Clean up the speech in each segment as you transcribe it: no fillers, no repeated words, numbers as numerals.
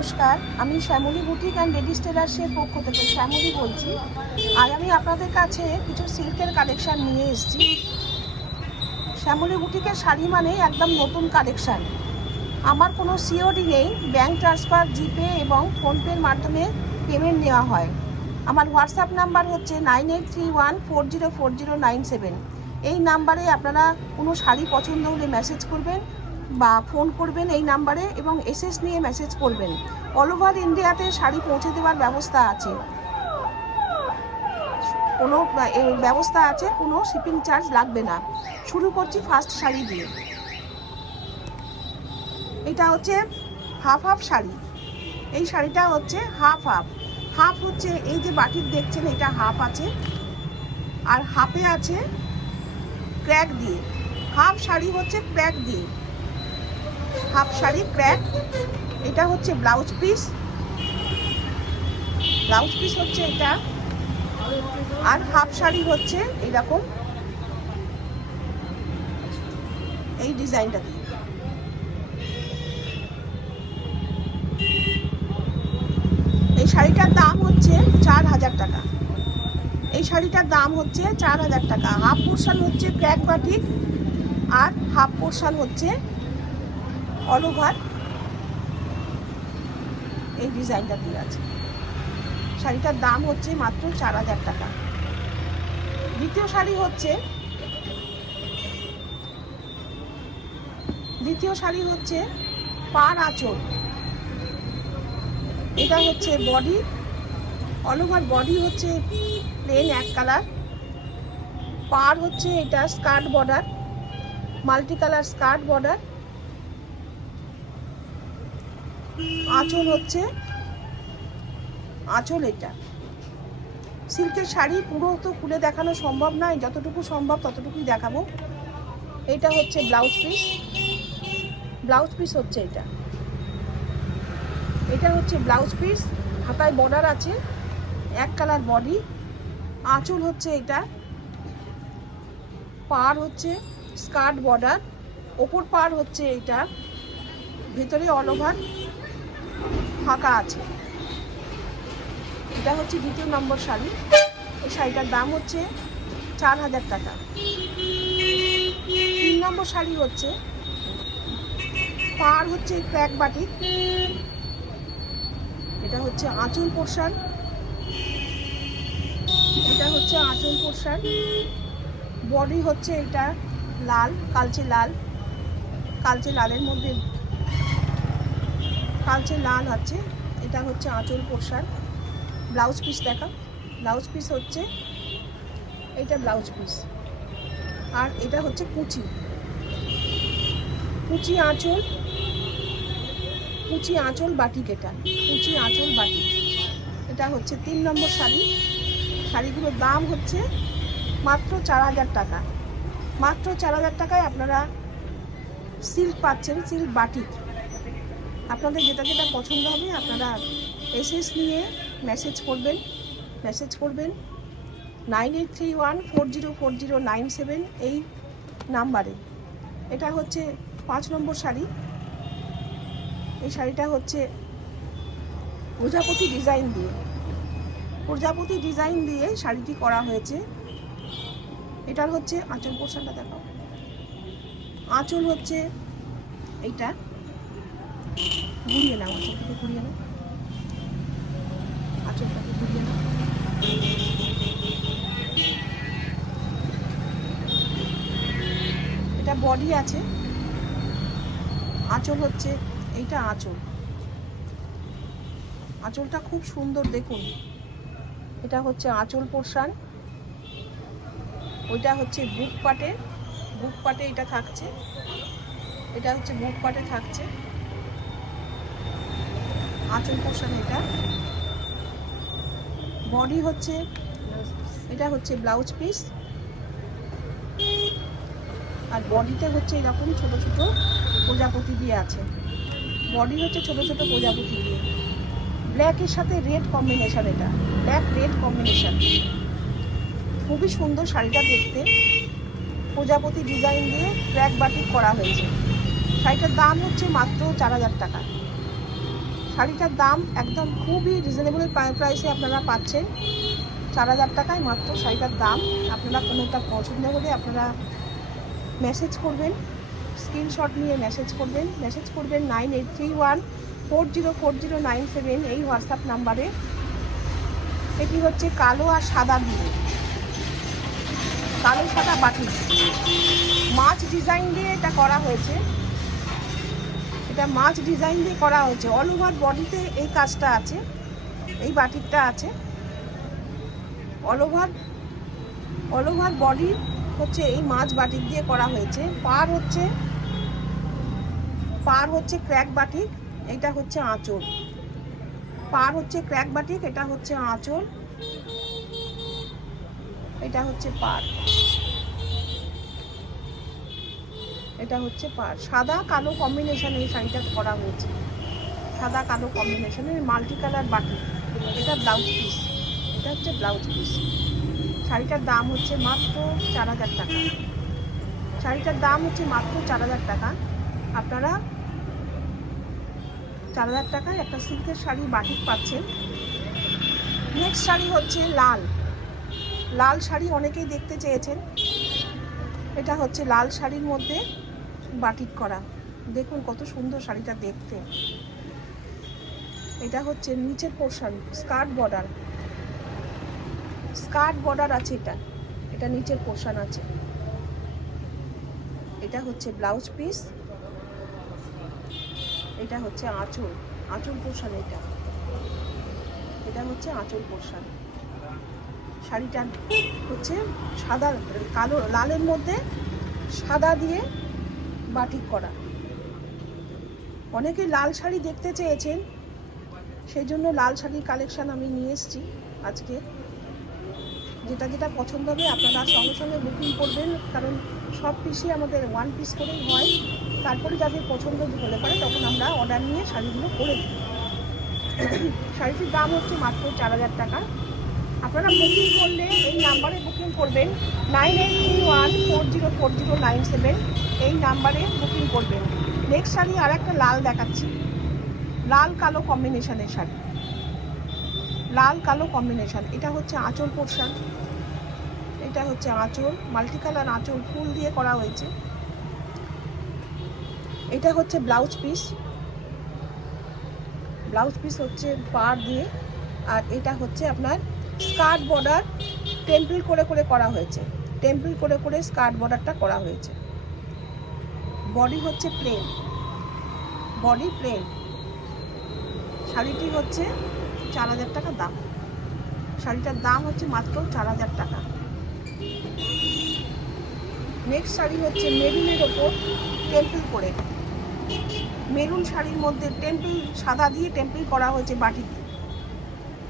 নমস্কার, আমি Shyamoli boutique and ladies টেলার্সের পক্ষ থেকে শ্যামলী বলছি। আর আমি আপনাদের কাছে কিছু সিল্কের কালেকশান নিয়ে এসেছি। শ্যামলী বুটিকের শাড়ি মানে একদম নতুন কালেকশান। আমার কোনো সিওডি নেই, ব্যাঙ্ক ট্রান্সফার, জিপে এবং ফোনপের মাধ্যমে পেমেন্ট নেওয়া হয়। আমার হোয়াটসঅ্যাপ নাম্বার হচ্ছে 9831404097। এই নাম্বারে আপনারা কোনো শাড়ি পছন্দ হলে মেসেজ করবেন বা ফোন করবেন এই নাম্বারে, এবং এসএস নিয়ে মেসেজ করবেন। অল ওভার ইন্ডিয়াতে শাড়ি পৌঁছে দেওয়ার ব্যবস্থা আছে, কোনো শিপিং চার্জ লাগবে না। শুরু করছি ফার্স্ট শাড়ি দিয়ে। এটা হচ্ছে হাফ হাফ শাড়ি। এই শাড়িটা হচ্ছে হাফ হাফ। হাফ হচ্ছে এই যে বাটির দেখছেন, এটা হাফ আছে, আর হাফে আছে ক্র্যাক দিয়ে। হাফ শাড়ি হচ্ছে ক্র্যাক দিয়ে, হাফ শাড়ি ক্র্যাক। এটা হচ্ছে ব্লাউজ পিস। ব্লাউজ পিস হচ্ছে এটা, আর হাফ শাড়ি হচ্ছে এইরকম এই ডিজাইনটা দিয়ে। এই শাড়িটার দাম হচ্ছে 4000 টাকা। এই শাড়িটার দাম হচ্ছে 4000 টাকা। হাফ পোর্শন হচ্ছে ক্র্যাক বাটিক, আর হাফ পোর্শন হচ্ছে অল ওভার এই ডিজাইনটা দিয়ে আছে। শাড়িটার দাম হচ্ছে মাত্র 4000 টাকা। দ্বিতীয় শাড়ি হচ্ছে পাড় আঁচল। এটা হচ্ছে বডি, অল ওভার বডি হচ্ছে প্লেন এক কালার। পাড় হচ্ছে এটা skirt border, multi colour skirt border. আঁচল হচ্ছে আঁচল। এটা সিল্কের শাড়ি, পুরো তো খুলে দেখানো সম্ভব নয়, যতটুকু সম্ভব ততটুকুই দেখাবো। এটা হচ্ছে ব্লাউজ পিস। ব্লাউজ পিস হচ্ছে এটা। এটা হচ্ছে ব্লাউজ পিস, হাতায় বর্ডার আছে, এক কালার বডি। আঁচল হচ্ছে এটা। পাড় হচ্ছে স্কার্ট বর্ডার, ওপর পাড় হচ্ছে এটা, ভেতরে অল ওভার ফাঁকা আছে। এটা হচ্ছে দ্বিতীয় নম্বর শাড়ি। এই শাড়িটার দাম হচ্ছে 4000 টাকা। 3 নম্বর শাড়ি হচ্ছে পাড় হচ্ছে ক্র্যাক বাটিক। এটা হচ্ছে আঁচল পোর্শন। এটা হচ্ছে আঁচল পোর্শন। বডি হচ্ছে এটা লাল, কালচে লাল। কালচে লালের মধ্যে কালচে লাল আছে। এটা হচ্ছে আঁচল পোর্শন। ব্লাউজ পিস দেখা। ব্লাউজ পিস হচ্ছে এইটা ব্লাউজ পিস, আর এটা হচ্ছে কুচি। কুচি আঁচল বাটিক। এটা কুচি আঁচল বাটিক। এটা হচ্ছে 3 নম্বর শাড়ি। শাড়িগুলোর দাম হচ্ছে মাত্র 4000 টাকা। মাত্র 4000 টাকায় আপনারা সিল্ক পাচ্ছেন, সিল্ক বাটিক। আপনাদের যেটা যেটা পছন্দ হবে আপনারা এসএস নিয়ে মেসেজ করবেন 9831404097 এই নাম্বারে। এটা হচ্ছে 5 নম্বর শাড়ি। এই শাড়িটা হচ্ছে প্রজাপতি ডিজাইন দিয়ে শাড়িটি করা হয়েছে। এটার হচ্ছে আঁচল পোর্শনটা দেখাও। আঁচল হচ্ছে এইটা, ঘুরিয়ে নাও, আঁচলটাকে ঘুরিয়ে নাও, আঁচলটাকে ঘুরিয়ে নাও। এটা বডি আছে, আঁচল হচ্ছে এইটা আঁচলটা খুব সুন্দর দেখুন। এটা হচ্ছে আঁচল পোর্শন। ওইটা হচ্ছে বুক পাটে এটা থাকছে। এটা হচ্ছে বুক পাটে থাকছে আঁচল পোর্শন। এটা বডি হচ্ছে, এটা হচ্ছে ব্লাউজ পিস, আর বডিতে হচ্ছে এরকম ছোট ছোট প্রজাপতি দিয়ে আছে। বডি হচ্ছে ছোট ছোট প্রজাপতি দিয়ে, ব্ল্যাকের সাথে রেড কম্বিনেশন। এটা ব্ল্যাক রেড কম্বিনেশন, খুবই সুন্দর শাড়িটা দেখতে। প্রজাপতি ডিজাইন দিয়ে ক্র্যাক বাটিক করা হয়েছে। শাড়িটার দাম হচ্ছে মাত্র 4000 টাকা। শাড়িটার দাম একদম খুবই রিজনেবল প্রাইসে আপনারা পাচ্ছেন। 4000 টাকায় মাত্র শাড়িটার দাম। আপনারা কোনোটা পছন্দ হলে আপনারা মেসেজ করবেন, স্ক্রিনশট নিয়ে মেসেজ করবেন। 9831404097 এই হোয়াটসঅ্যাপ নাম্বারে। এটি হচ্ছে কালো আর সাদা দিয়ে, কালো সাদা বাটিক মাছ ডিজাইন দিয়ে এটা করা হয়েছে। এটা মাছ ডিজাইন দিয়ে করা হয়েছে। অল ওভার বডিতে এই কাজটা আছে, এই বাটিকটা আছে। অল ওভার বডি হচ্ছে এই মাছ বাটিক দিয়ে করা হয়েছে। পার হচ্ছে ক্র্যাক বাটিক, এটা হচ্ছে আঁচল। পার হচ্ছে ক্র্যাক বাটিক, এটা হচ্ছে আঁচল, এটা হচ্ছে পার, এটা হচ্ছে পার। সাদা কালো কম্বিনেশনে এই শাড়িটা করা হয়েছে, সাদা কালো কম্বিনেশনের মাল্টি কালার বাটিক। এটা ব্লাউজ পিস, এটা হচ্ছে ব্লাউজ পিস। শাড়িটার দাম হচ্ছে মাত্র 4000 টাকা। শাড়িটার দাম হচ্ছে মাত্র 4000 টাকা। আপনারা 4000 টাকায় একটা সিল্কের শাড়ি বাটিক পাচ্ছেন। নেক্সট শাড়ি হচ্ছে লাল। লাল শাড়ি অনেকেই দেখতে চেয়েছেন। এটা হচ্ছে লাল শাড়ির মধ্যে বাটিক করা। দেখুন কত সুন্দর শাড়িটা দেখতে। এটা হচ্ছে নিচের পোর্শন, স্কার্ট বর্ডার আছে। এটা নিচের পোর্শন আছে। এটা হচ্ছে ব্লাউজ পিস, এটা হচ্ছে আঁচল পোর্শন। এটা হচ্ছে আঁচল পোর্শন। শাড়িটা হচ্ছে সাদা কালো লালের মধ্যে সাদা দিয়ে বাটিক করা। অনেকে লাল শাড়ি দেখতে চেয়েছেন, সেই জন্য লাল শাড়ির কালেকশন আমি নিয়ে এসেছি আজকে। যেটা পছন্দ হবে আপনারা সঙ্গে সঙ্গে বুকিং করবেন, কারণ সব পিসই আমাদের 1 পিস করেই হয়। তারপরে যাদের পছন্দ হলে পারে তখন আমরা অর্ডার নিয়ে শাড়িগুলো করে দিই। শাড়িটির দাম হচ্ছে মাত্র 4000 টাকা। আপনারা বুকিং করলে এই নাম্বারে বুকিং করবেন, 9831404097 এই নাম্বারে বুকিং করবেন। নেক্সট শাড়ি আর একটা লাল দেখাচ্ছি, লাল কালো কম্বিনেশনের শাড়ি, লাল কালো কম্বিনেশন। এটা হচ্ছে আঁচল পোর্শন, এটা হচ্ছে আঁচল, মাল্টি কালার আঁচল ফুল দিয়ে করা হয়েছে। এটা হচ্ছে ব্লাউজ পিস হচ্ছে পাড় দিয়ে। আর এটা হচ্ছে আপনার স্কার্ট বর্ডার টেম্পল করে করা হয়েছে, টেম্পল করে স্কার্ট বর্ডারটা করা হয়েছে। বডি হচ্ছে প্লেন, শাড়িটি হচ্ছে 4000 টাকা দাম। শাড়িটার দাম হচ্ছে মাত্র 4000 টাকা। নেক্সট শাড়ি হচ্ছে মেরুনের ওপর টেম্পল করে, মেরুন শাড়ির মধ্যে টেম্পল সাদা দিয়ে টেম্পল করা হয়েছে বাটিক।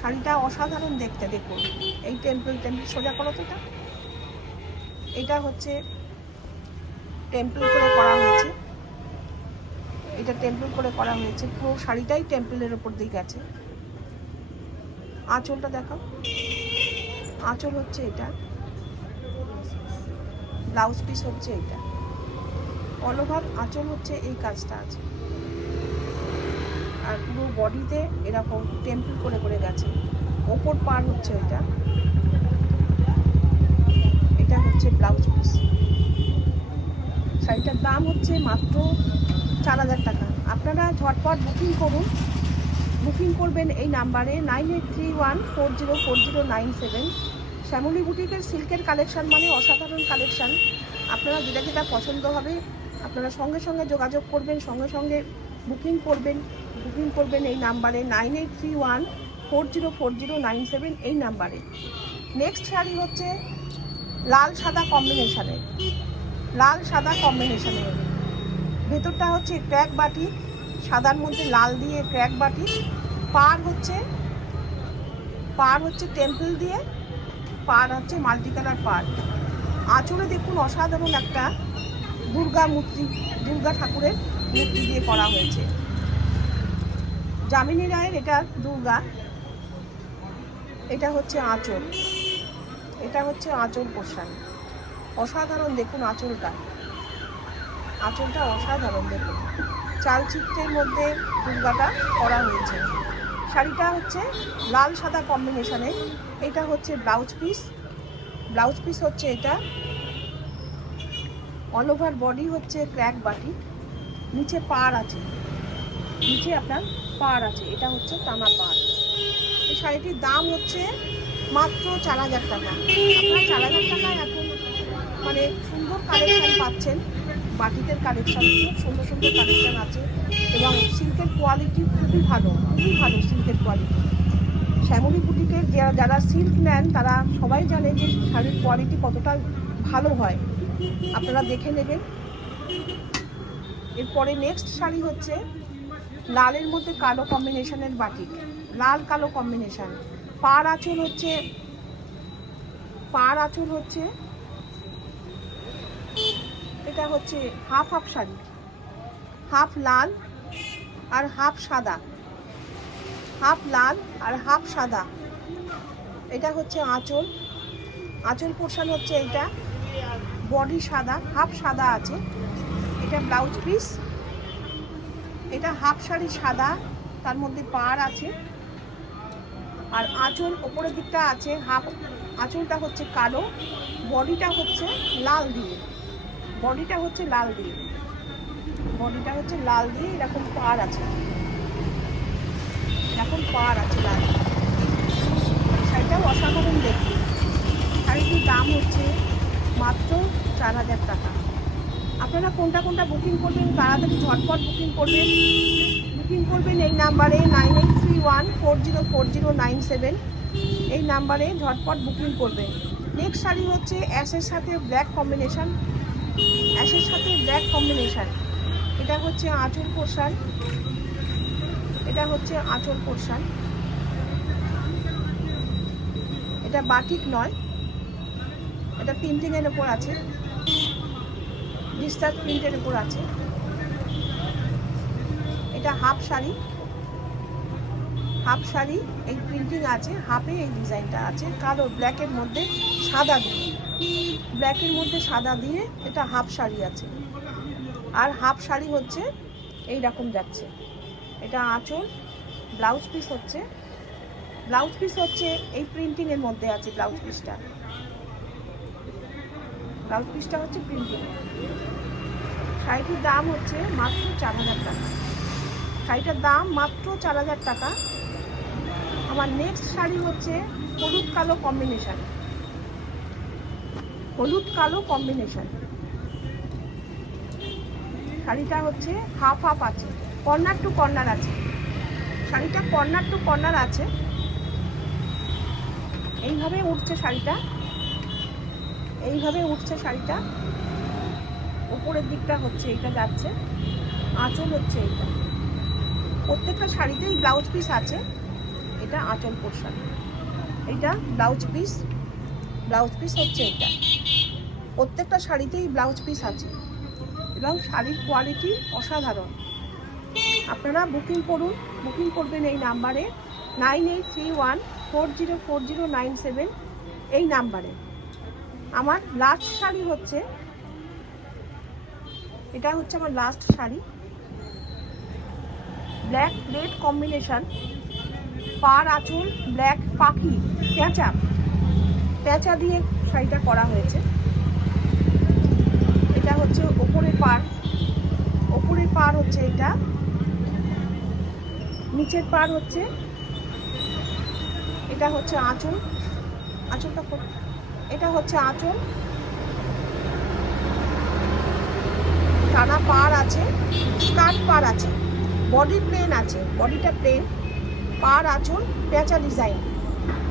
শাড়িটা অসাধারণ দেখতে। দেখুন এই টেম্পল সোজা করো তো। এটা হচ্ছে টেম্পল করে করা হয়েছে, এটা টেম্পল করে করা হয়েছে। পুরো শাড়িটাই টেম্পলের ওপর দিয়ে গেছে। আঁচলটা দেখাও, আঁচল হচ্ছে এটা, ব্লাউজ পিস হচ্ছে এটা। অল ওভার আঁচল হচ্ছে এই কাজটা আছে। আর পুরো বডিতে এরকম টেম্পল করে গেছে। ওপর পার হচ্ছে ওইটা, এটা হচ্ছে ব্লাউজ পিস। শাড়িটার দাম হচ্ছে মাত্র 4000 টাকা। আপনারা ঝটপট বুকিং করুন। বুকিং করবেন এই নাম্বারে 9831404097। শ্যামলী বুটিকের সিল্কের কালেকশন মানে অসাধারণ কালেকশন। আপনারা যেটা পছন্দ হবে আপনারা সঙ্গে সঙ্গে যোগাযোগ করবেন, সঙ্গে সঙ্গে বুকিং করবেন এই নাম্বারে 9831404097 এই নাম্বারে। নেক্সট শাড়ি হচ্ছে লাল সাদা কম্বিনেশনের। ভেতরটা হচ্ছে ক্র্যাক বাটি, সাদার মধ্যে লাল দিয়ে ক্র্যাক বাটি। পার হচ্ছে টেম্পল দিয়ে, পার হচ্ছে মাল্টি কালার পার। আঁচলে দেখুন অসাধারণ একটা দুর্গা ঠাকুরের মূর্তি দিয়ে করা হয়েছে। যামিনী রায়ের এটা দুর্গা। এটা হচ্ছে আঁচল, এটা হচ্ছে আঁচল পোর্শন। অসাধারণ দেখুন আঁচলটা। আঁচলটা অসাধারণ দেখুন, চালচিত্রের মধ্যে দুর্গাটা করা হয়েছে। শাড়িটা হচ্ছে লাল সাদা কম্বিনেশনে। এটা হচ্ছে ব্লাউজ পিস। ব্লাউজ পিস হচ্ছে এটা। অল ওভার বডি হচ্ছে ক্র্যাক বাটি, নিচে পাড় আছে, নিচে আপনার পাড় আছে, এটা হচ্ছে টানা পাড়। এই শাড়িটির দাম হচ্ছে মাত্র 4000 টাকা। আপনারা 4000 টাকায় এখন মানে সুন্দর কালেকশন পাচ্ছেন। বাটিকের কালেকশন, খুব সুন্দর সুন্দর কালেকশন আছে এবং সিল্কের কোয়ালিটি খুবই ভালো, খুবই ভালো সিল্কের কোয়ালিটি। শ্যামলী বুটিকের যারা সিল্ক নেন তারা সবাই জানে যে শাড়ির কোয়ালিটি কতটা ভালো হয়, আপনারা দেখে নেবেন। এরপরে নেক্সট শাড়ি হচ্ছে লালের মধ্যে কালো কম্বিনেশনের বাটিক, লাল কালো কম্বিনেশন। পাড় আঁচল হচ্ছে এটা হচ্ছে হাফ হাফ শাড়ি, হাফ লাল আর হাফ সাদা, হাফ লাল আর হাফ সাদা। এটা হচ্ছে আঁচল, আঁচল পোর্শন হচ্ছে এইটা, বডি সাদা, হাফ সাদা আছে। এটা ব্লাউজ পিস, এটা হাফ শাড়ি সাদা, তার মধ্যে পাড় আছে। আর আঁচল ওপরের দিকটা আছে হাফ, আঁচলটা হচ্ছে কালো, বডিটা হচ্ছে লাল দিয়ে, বডিটা হচ্ছে লাল দিয়ে, বডিটা হচ্ছে লাল দিয়ে এরকম পাড় আছে, এরকম পাড় আছে লাল। শাড়িটাও অসাধারণ দেখতে। শাড়িটির দাম হচ্ছে মাত্র 4000 টাকা। আপনারা কোনটা কোনটা বুকিং করবেন তাড়াতাড়ি ঝটপট বুকিং করবেন। বুকিং করবেন এই নাম্বারে 9831404097, এই নাম্বারে ঝটপট বুকিং করবেন। নেক্সট শাড়ি হচ্ছে অ্যাশের সাথে ব্ল্যাক কম্বিনেশন, অ্যাশের সাথে ব্ল্যাক কম্বিনেশন। এটা হচ্ছে আঁচল পোর্শন, এটা হচ্ছে আঁচল পোর্শন। এটা বাটিক নয়, এটা প্রিন্টিংয়ের উপর আছে, ডিজিটাল প্রিন্টের উপর আছে। এটা হাফ শাড়ি, হাফ শাড়ি এই প্রিন্টিং আছে, হাফে এই ডিজাইনটা আছে কালো ব্ল্যাকের মধ্যে সাদা দিয়ে, ব্ল্যাকের মধ্যে সাদা দিয়ে এটা হাফ শাড়ি আছে। আর হাফ শাড়ি হচ্ছে এই রকম যাচ্ছে। এটা আঁচল, ব্লাউজ পিস হচ্ছে, ব্লাউজ পিস হচ্ছে এই প্রিন্টিংয়ের মধ্যে আছে। ব্লাউজ পিসটা, ব্লাউজ পিসটা হচ্ছে প্রিন্টিং। শাড়িটির দাম হচ্ছে মাত্র 4000 টাকা। শাড়িটার দাম মাত্র 4000 টাকা। আমার নেক্সট শাড়ি হচ্ছে হলুদ কালো কম্বিনেশন, হলুদ কালো কম্বিনেশন। শাড়িটা হচ্ছে হাফ হাফ আছে, কর্নার টু কর্নার আছে, শাড়িটা কর্নার টু কর্নার আছে। এইভাবে উঠছে শাড়িটা, এইভাবে উঠছে শাড়িটা। উপরের দিকটা হচ্ছে এইটা যাচ্ছে, আঁচল হচ্ছে এইটা। প্রত্যেকটা শাড়িতেই ব্লাউজ পিস আছে। এটা আঁচল পোর্শন, এটা ব্লাউজ পিস, ব্লাউজ পিস হচ্ছে এটা। প্রত্যেকটা শাড়িতেই ব্লাউজ পিস আছে এবং শাড়ির কোয়ালিটি অসাধারণ। আপনারা বুকিং করুন, বুকিং করবেন এই নাম্বারে 9831404097, এই নাম্বারে। আমার লাস্ট শাড়ি হচ্ছে, এটা হচ্ছে আমার last sari, black red combination. পাড় আঁচল ব্ল্যাক, পাখি পেঁচা, পেঁচা দিয়ে শাড়িটা করা হয়েছে। এটা হচ্ছে ওপরের পাড়, ওপরের পাড় হচ্ছে এটা, নিচের পাড় হচ্ছে এটা, হচ্ছে আঁচল, আঁচলটা এটা হচ্ছে আঁচল, টানা পাড় আছে, স্কার্ট পাড় আছে, বডি প্লেন আছে, বডিটা প্লেন, পাড় আঁচল পেঁচা ডিজাইন।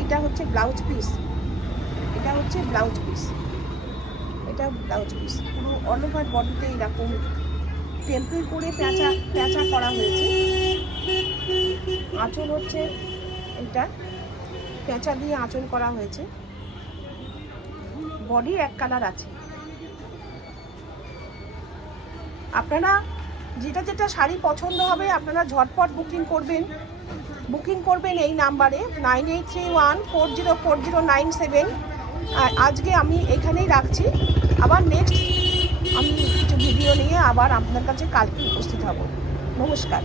এটা হচ্ছে ব্লাউজ পিস, এটা হচ্ছে ব্লাউজ পিস, এটা ব্লাউজ পিস। পুরো অল ওভার বডিতে এরকম টেম্পল করে পেঁচা পেঁচা করা হয়েছে। আঁচল হচ্ছে এটা, পেঁচা দিয়ে আঁচল করা হয়েছে। বডি এক কালার আছে। আপনারা যেটা যেটা শাড়ি পছন্দ হবে আপনারা ঝটপট বুকিং করবেন। বুকিং করবেন এই নাম্বারে 9831404097। আজকে আমি এখানেই রাখছি, আবার নেক্সট আমি কিছু ভিডিও নিয়ে আবার আপনাদের কাছে কালকে উপস্থিত হব। নমস্কার।